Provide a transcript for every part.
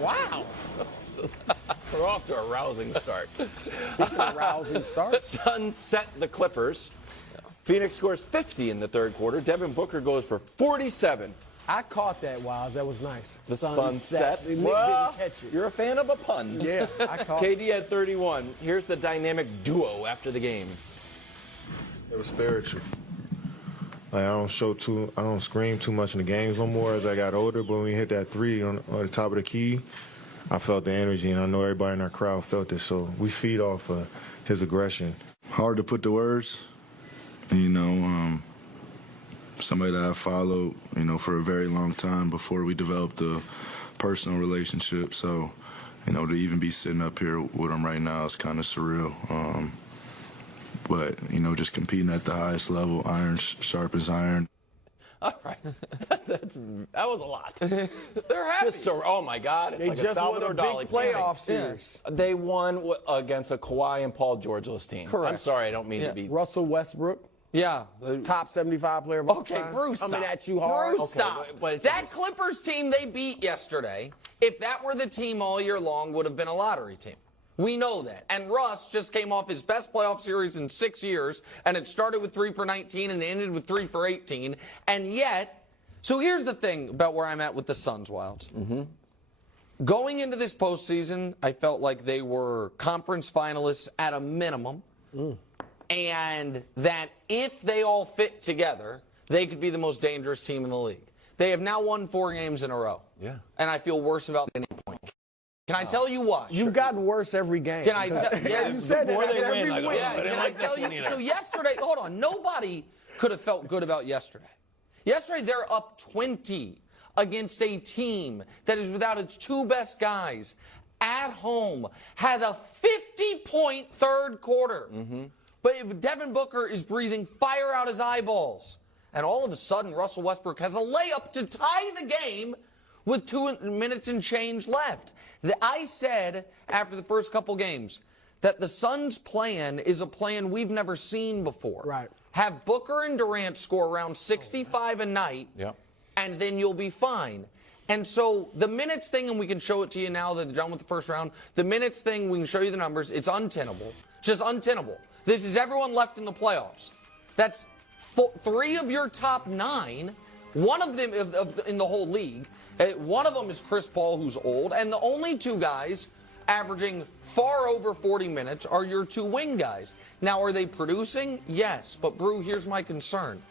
Wow. We're off to a rousing start. Speaking of rousing start. Suns set the Clippers. Phoenix scores 50 in the third quarter. Devin Booker goes for 47. I caught that, Wiles. That was nice. The sunset. Nick Well, didn't catch it. you're a fan of a pun. Yeah, I caught it. KD had 31. Here's the dynamic duo after the game. It was spiritual. Like, I don't scream too much in the games no more as I got older, but when we hit that three on the top of the key, I felt the energy, and I know everybody in our crowd felt it, so we feed off of his aggression. Hard to put the words, somebody that I followed, for a very long time before we developed a personal relationship, so, to even be sitting up here with him right now is kind of surreal. But, just competing at the highest level, iron sharpens iron. All right. that was a lot. They're happy. Oh, my God. It's They like just a Salvador won a Dali big playoff painting. series. They won against a Kawhi and Paul George-less team. Correct. I'm sorry, I don't mean to be. Russell Westbrook, Yeah. top 75 player of all Okay, time. Bruce, Coming stop. at you hard. Bruce, stop. but That Clippers team they beat yesterday, if that were the team all year long, would have been a lottery team. We know that. And Russ just came off his best playoff series in 6 years, and it started with 3 for 19 and ended with 3 for 18. And yet, so here's the thing about where I'm at with the Suns, Wilds. Mm-hmm. Going into this postseason, I felt like they were conference finalists at a minimum. And that if they all fit together, they could be the most dangerous team in the league. They have now won 4 games in a row. Yeah. And I feel worse about any point. Can I tell you why? You've gotten worse every game. Can I tell Yeah, you said the more that they after win, every I go, win. yeah, Can I tell you? So yesterday, hold on. Nobody could have felt good about yesterday. Yesterday, they're up 20 against a team that is without its 2 best guys at home, had a 50-point third quarter. But Devin Booker is breathing fire out his eyeballs. And all of a sudden, Russell Westbrook has a layup to tie the game with 2 minutes and change left. I said after the first couple games that the Suns' plan is a plan we've never seen before. Right. Have Booker and Durant score around 65 a night, and then you'll be fine. And so the minutes thing, and we can show it to you now that they're done with the first round, the minutes thing, we can show you the numbers. It's untenable. Just untenable. This is everyone left in the playoffs. That's 3 of your top 9, one of them in the whole league. One of them is Chris Paul, who's old, and the only 2 guys averaging far over 40 minutes are your 2 wing guys. Now, are they producing? Yes, but Brew, here's my concern.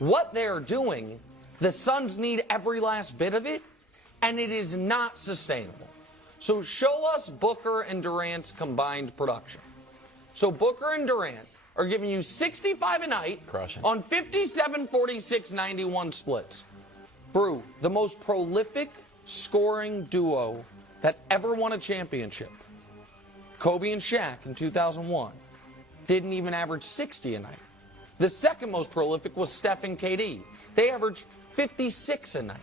What they're doing, the Suns need every last bit of it, and it is not sustainable. So show us Booker and Durant's combined production. So Booker and Durant are giving you 65 a night on 57, 46, 91 splits. Brew, the most prolific scoring duo that ever won a championship, Kobe and Shaq in 2001, didn't even average 60 a night. The second most prolific was Steph and KD. They averaged 56 a night.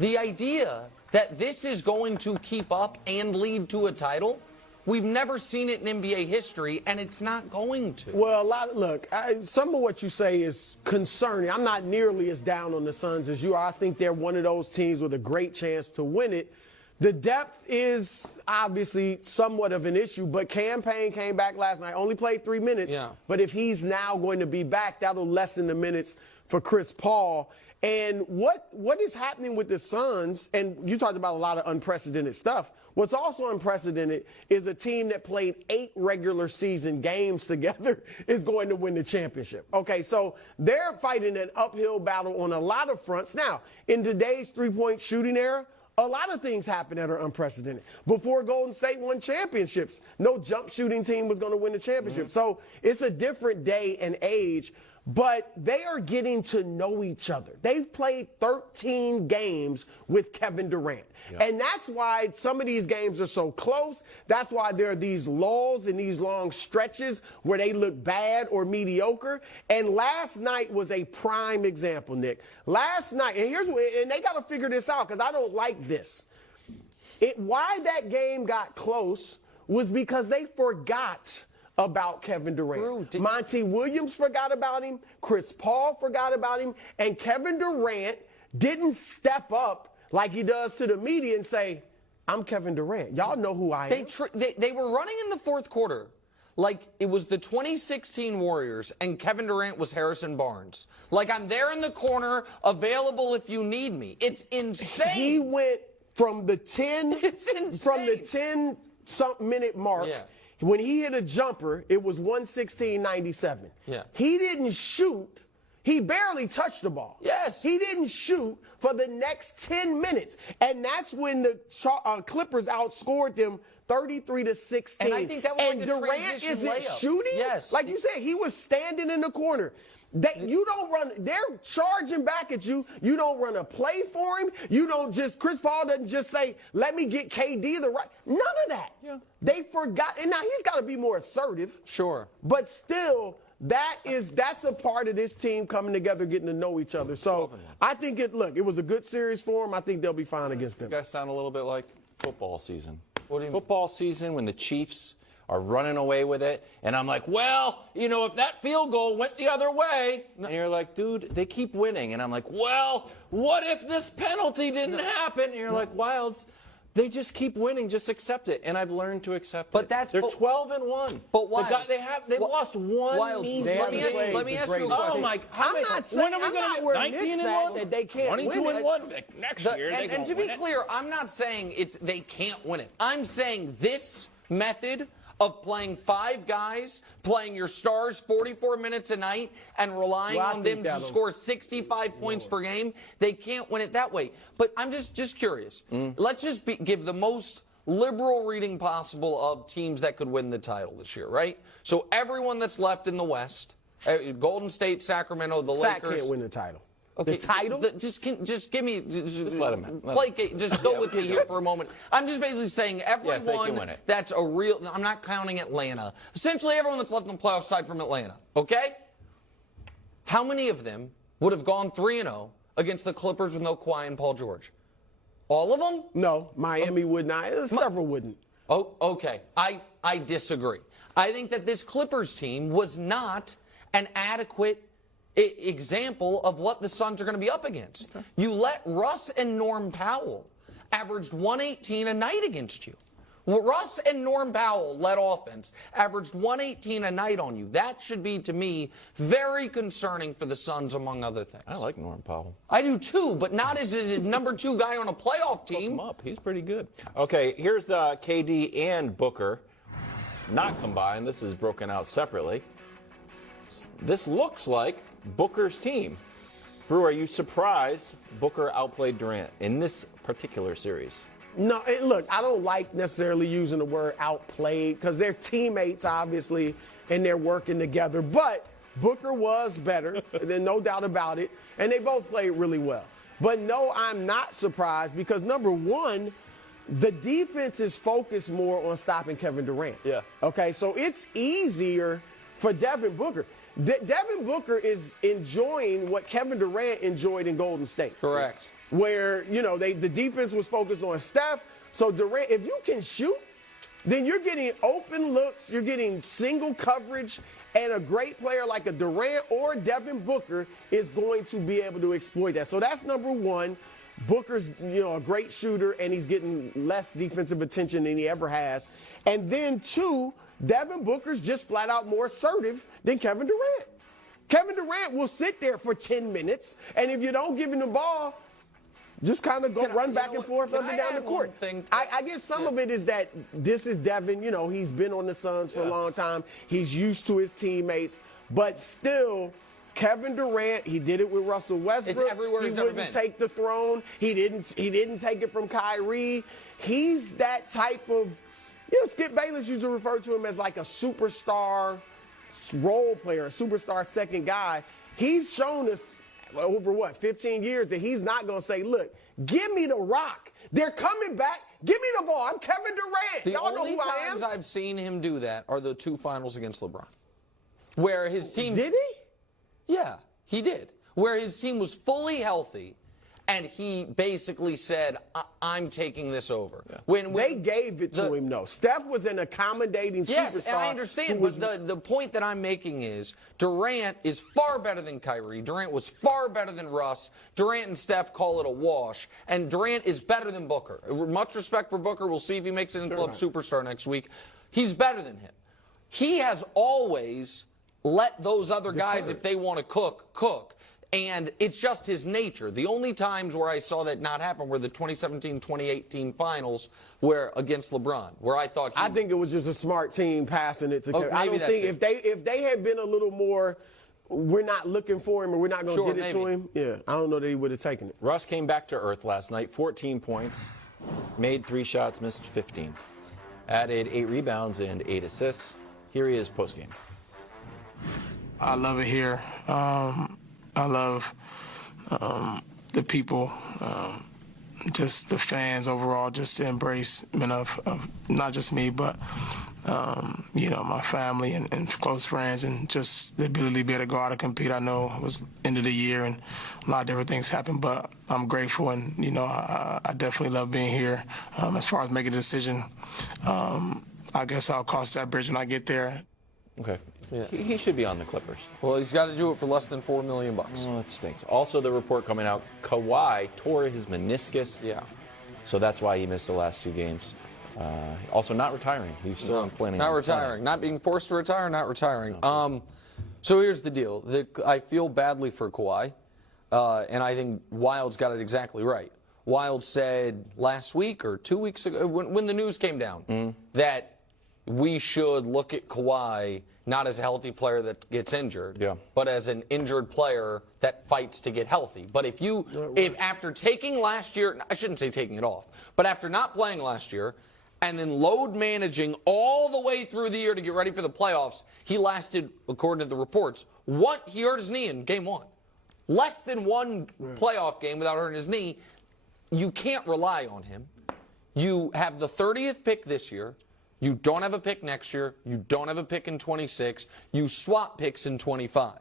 The idea that this is going to keep up and lead to a title, we've never seen it in NBA history, and it's not going to. Well, some of what you say is concerning. I'm not nearly as down on the Suns as you are. I think they're one of those teams with a great chance to win it. The depth is obviously somewhat of an issue, but Cam Payne came back last night, only played 3 minutes. Yeah. But if he's now going to be back, that'll lessen the minutes for Chris Paul. And what is happening with the Suns, and you talked about a lot of unprecedented stuff, what's also unprecedented is a team that played 8 regular season games together is going to win the championship. Okay, so they're fighting an uphill battle on a lot of fronts. Now, in today's three-point shooting era, a lot of things happen that are unprecedented. Before Golden State won championships, no jump shooting team was going to win the championship. So it's a different day and age. But they are getting to know each other. They've played 13 games with Kevin Durant. Yeah. And that's why some of these games are so close. That's why there are these lulls and these long stretches where they look bad or mediocre. And last night was a prime example, Nick. Last night, and they got to figure this out because I don't like this. Why that game got close was because they forgot about Kevin Durant. Monty Williams forgot about him. Chris Paul forgot about him. And Kevin Durant didn't step up like he does to the media and say, I'm Kevin Durant. Y'all know who I am. They were running in the fourth quarter like it was the 2016 Warriors and Kevin Durant was Harrison Barnes. Like, I'm there in the corner, available if you need me. It's insane. He went from the 10 It's insane. from the 10-something minute mark. Yeah. When he hit a jumper, it was 116.97. Yeah. He didn't shoot. He barely touched the ball. Yes. He didn't shoot for the next 10 minutes. And that's when the Clippers outscored them 33-16. And I think that was and like a Durant transition isn't layup. shooting? Yes. Like you said, he was standing in the corner. You don't run, they're charging back at you. You don't run a play for him. You don't just, Chris Paul doesn't just say, let me get KD the right. None of that. Yeah. They forgot. And now he's got to be more assertive. Sure. But still, that's a part of this team coming together, getting to know each other. So I think it was a good series for them. I think they'll be fine against them. You guys sound a little bit like football season. What do you mean? Football season when the Chiefs are running away with it, and I'm like, well, if that field goal went the other way, and you're like, dude, they keep winning, and I'm like, well, what if this penalty didn't happen? And you're like, Wilds, they just keep winning, just accept it, and I've learned to accept it. They're 12-1. But Wilds, they've lost one. Wilds, They let me ask you a question. Oh my! I'm not saying, I'm not where Nick's at that they can't win 22-1 it. next year. And to be clear, I'm not saying they can't win it. I'm saying this method of playing 5 guys, playing your stars 44 minutes a night, and relying on them to score 65 points per game, they can't win it that way. But I'm just curious. Let's just give the most liberal reading possible of teams that could win the title this year, right? So everyone that's left in the West, Golden State, Sacramento, the Lakers. Can't win the title. Okay, the title? Just give me. Just let him. Just go with me here for a moment. I'm just basically saying Yes, they can everyone win it. that's a real. I'm not counting Atlanta. Essentially, everyone that's left in the playoffs aside from Atlanta. Okay. How many of them would have gone 3-0 against the Clippers with no Kawhi and Paul George? All of them? No, Miami would not. Several wouldn't. Oh, okay. I disagree. I think that this Clippers team was not an adequate example of what the Suns are going to be up against. Okay. You let Russ and Norm Powell averaged 118 a night against you. Well, Russ and Norm Powell led offense, averaged 118 a night on you. That should be, to me, very concerning for the Suns, among other things. I like Norm Powell. I do too, but not as a number 2 guy on a playoff team. Look him up. He's pretty good. Okay, here's the KD and Booker. Not combined. This is broken out separately. This looks like Booker's team. Brew, are you surprised Booker outplayed Durant in this particular series? No, look, I don't like necessarily using the word outplayed because they're teammates, obviously, and they're working together. But Booker was better, there's no doubt about it, and they both played really well. But no, I'm not surprised because, number one, the defense is focused more on stopping Kevin Durant. Yeah. Okay, so it's easier for Devin Booker. Devin Booker is enjoying what Kevin Durant enjoyed in Golden State. Correct. Where, the defense was focused on Steph. So Durant, if you can shoot, then you're getting open looks, you're getting single coverage, and a great player like a Durant or Devin Booker is going to be able to exploit that. So that's number one. Booker's, a great shooter, and he's getting less defensive attention than he ever has. And then, two, Devin Booker's just flat out more assertive than Kevin Durant. Kevin Durant will sit there for 10 minutes, and if you don't give him the ball, just kind of run back and forth up and down the court. I guess some of it is that this is Devin. He's been on the Suns for a long time. He's used to his teammates. But still, Kevin Durant, he did it with Russell Westbrook. It's everywhere he's ever been. He wouldn't take the throne. He didn't take it from Kyrie. He's that type of, Skip Bayless used to refer to him as like a superstar role player, a superstar second guy. He's shown us over 15 years that he's not going to say, look, give me the rock. They're coming back. Give me the ball. I'm Kevin Durant. Y'all know who I am. The only times I've seen him do that are the 2 finals against LeBron, where his team. Did he? Yeah, he did. Where his team was fully healthy, and he basically said, I'm taking this over. Yeah. When they gave it to him, though. Steph was an accommodating superstar. Yes, I understand, but the point that I'm making is Durant is far better than Kyrie. Durant was far better than Russ. Durant and Steph call it a wash, and Durant is better than Booker. Much respect for Booker. We'll see if he makes it in Club Superstar next week. He's better than him. He has always let those other guys, if they want to cook. And it's just his nature. The only times where I saw that not happen were the 2017-2018 finals where against LeBron, where I thought I think it was just a smart team passing it to Kyrie. I don't think if they had been a little more, we're not looking for him or we're not going to get it to him, I don't know that he would have taken it. Russ came back to earth last night, 14 points, made 3 shots, missed 15. Added 8 rebounds and 8 assists. Here he is postgame. I love it here. I love the people, just the fans overall, just the embracement of not just me, but, my family and close friends, and just the ability to be able to go out and compete. I know it was end of the year and a lot of different things happened, but I'm grateful, and, I definitely love being here. As far as making a decision, I guess I'll cross that bridge when I get there. Okay. Yeah. He should be on the Clippers. Well, he's got to do it for less than $4 million. Oh, that stinks. Also, the report coming out, Kawhi tore his meniscus. Yeah. So that's why he missed the last 2 games. Also, not retiring. He's still planning. Not retiring. Not being forced to retire. Not retiring. So here's the deal. I feel badly for Kawhi, and I think Wild's got it exactly right. Wild said last week or 2 weeks ago, when the news came down, that we should look at Kawhi not as a healthy player that gets injured, but as an injured player that fights to get healthy. But if after taking last year, I shouldn't say taking it off, but after not playing last year and then load managing all the way through the year to get ready for the playoffs, he lasted, according to the reports, he hurt his knee in game 1. Less than 1 playoff game without hurting his knee. You can't rely on him. You have the 30th pick this year. You don't have a pick next year. You don't have a pick in 26. You swap picks in 25.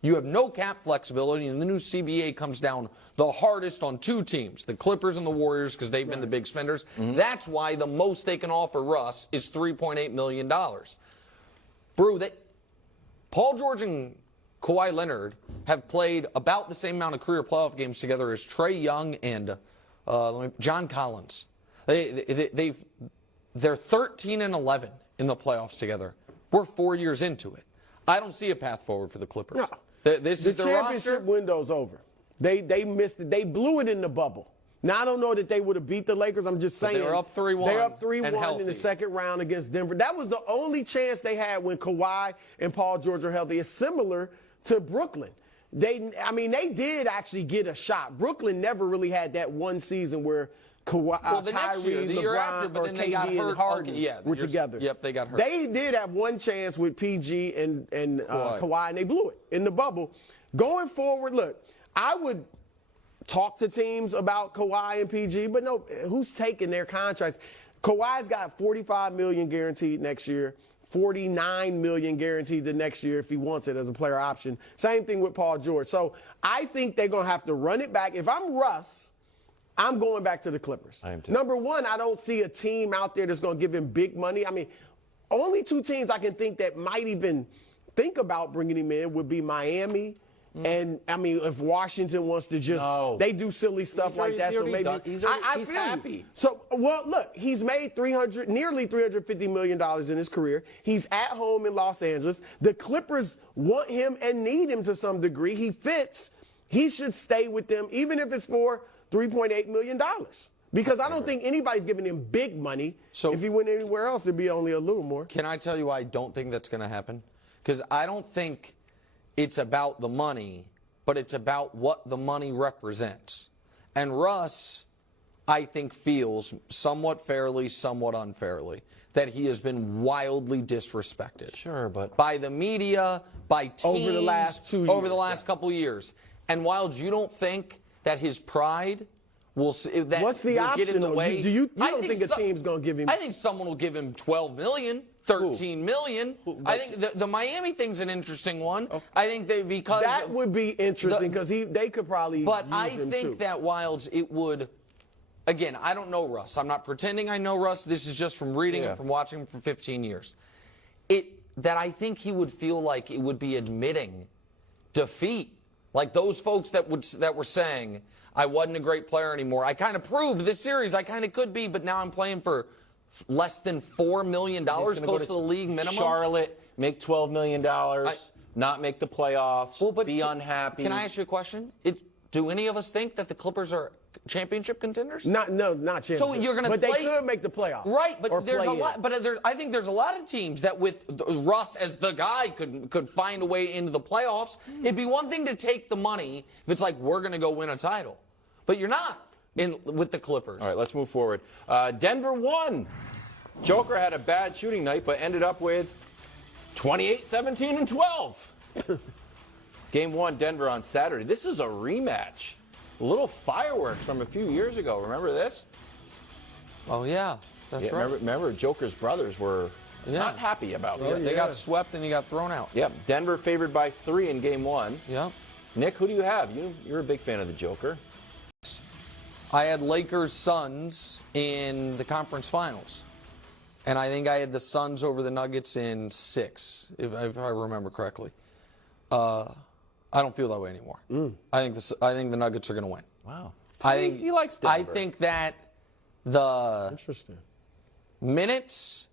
You have no cap flexibility, and the new CBA comes down the hardest on 2 teams, the Clippers and the Warriors, because they've been the big spenders. That's why the most they can offer Russ is $3.8 million. Brew, Paul George and Kawhi Leonard have played about the same amount of career playoff games together as Trae Young and John Collins. They're 13-11 in the playoffs together. We're 4 years into it. I don't see a path forward for the Clippers. No. This is the the championship roster. window's over. They missed it. They blew it in the bubble. Now, I don't know that they would have beat the Lakers. I'm just saying. They were up 3-1. They're up 3-1 and in the second round against Denver. That was the only chance they had when Kawhi and Paul George were healthy. It's similar to Brooklyn. They did actually get a shot. Brooklyn never really had that one season where Kawhi, the next year, Kyrie, the year LeBron, after, but or then they KD got hurt. and Harden were together. Yep, they got hurt. They did have one chance with PG and Kawhi, and they blew it in the bubble. Going forward, look, I would talk to teams about Kawhi and PG, but no, who's taking their contracts? Kawhi's got $45 million guaranteed next year, $49 million guaranteed the next year if he wants it as a player option. Same thing with Paul George. So I think they're going to have to run it back. If I'm Russ, I'm going back to the Clippers. I am too. Number one, I don't see a team out there that's going to give him big money. I mean, only 2 teams I can think that might even think about bringing him in would be Miami. And, I mean, if Washington wants to just, they do silly stuff like that. So maybe he's feel happy. you. So, well, look, he's made nearly $350 million in his career. He's at home in Los Angeles. The Clippers want him and need him to some degree. He fits. He should stay with them, even if it's for $3.8 million. Because I don't think anybody's giving him big money. So if he went anywhere else, it'd be only a little more. Can I tell you why I don't think that's going to happen? Because I don't think it's about the money, but it's about what the money represents. And Russ, I think, feels somewhat fairly, somewhat unfairly, that he has been wildly disrespected. Sure, but by the media, by teams, over the last 2 years. Over the last couple years. And Wilds, you don't think that his pride We'll see if that What's the will option? get in the though? way. You don't think a team's going to give him? I think someone will give him $12 million, $13 million. I think the Miami thing's an interesting one. Okay. I think because that would be interesting because they could probably. But use I him think too. that Wilds, it would. Again, I don't know Russ. I'm not pretending I know Russ. This is just from reading him, from watching him for 15 years. That I think he would feel like it would be admitting defeat. Like those folks that were saying, I wasn't a great player anymore. I kind of proved this series I kind of could be, but now I'm playing for less than $4 million, close to the league minimum. Charlotte, make $12 million, not make the playoffs, be unhappy. Can I ask you a question? Do any of us think that the Clippers are championship contenders? Not championship. So you're going to But play, they could make the playoffs. Right, but there's a in. lot. But I think there's a lot of teams that with Russ as the guy could find a way into the playoffs. It'd be one thing to take the money if it's like we're going to go win a title, but you're not with the Clippers. All right, let's move forward. Denver won. Joker had a bad shooting night, but ended up with 28, 17, and 12. Game 1, Denver on Saturday. This is a rematch. A little fireworks from a few years ago. Remember this? Oh, yeah. That's right. Remember, Joker's brothers were not happy about that. They got swept and you got thrown out. Yep. Denver favored by 3 in Game 1. Yep. Nick, who do you have? You're a big fan of the Joker. I had Lakers Suns in the conference finals. And I think I had the Suns over the Nuggets in 6, if I remember correctly. I don't feel that way anymore. I think the Nuggets are going to win. Wow. I think he likes Denver. I think that the Interesting. minutes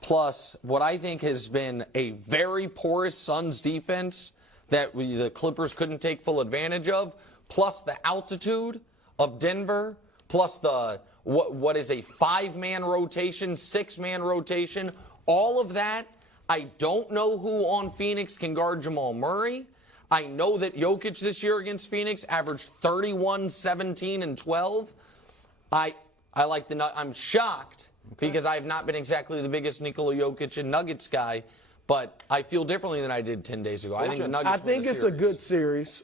plus what I think has been a very porous Suns defense that the Clippers couldn't take full advantage of, plus the altitude of Denver, plus the what is a 5-man rotation, 6-man rotation, all of that. I don't know who on Phoenix can guard Jamal Murray. I know that Jokic this year against Phoenix averaged 31, 17, and 12. I'm shocked because I have not been exactly the biggest Nikola Jokic and Nuggets guy, but I feel differently than I did 10 days ago. I think the Nuggets win the it's series. a good series.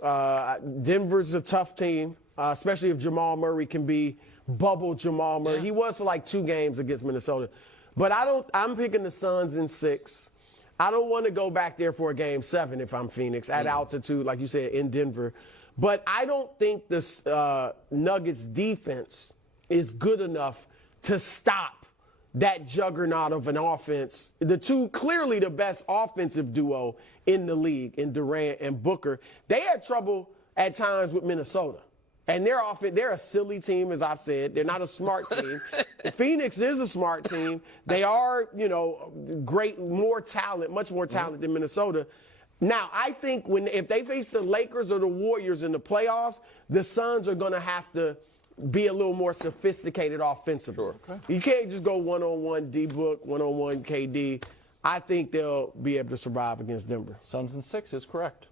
Denver's a tough team, especially if Jamal Murray can be bubble Jamal Murray. Yeah. He was for like 2 games against Minnesota. But I'm picking the Suns in 6. I don't want to go back there for a Game 7 if I'm Phoenix at altitude, like you said, in Denver. But I don't think the Nuggets defense is good enough to stop that juggernaut of an offense. The two, clearly the best offensive duo in the league, in Durant and Booker. They had trouble at times with Minnesota. And they're a silly team, as I've said. They're not a smart team. Phoenix is a smart team. They are, great, much more talent than Minnesota. Now, I think if they face the Lakers or the Warriors in the playoffs, the Suns are going to have to be a little more sophisticated offensively. Sure. Okay. You can't just go one-on-one D-Book, one-on-one KD. I think they'll be able to survive against Denver. Suns in 6 is correct.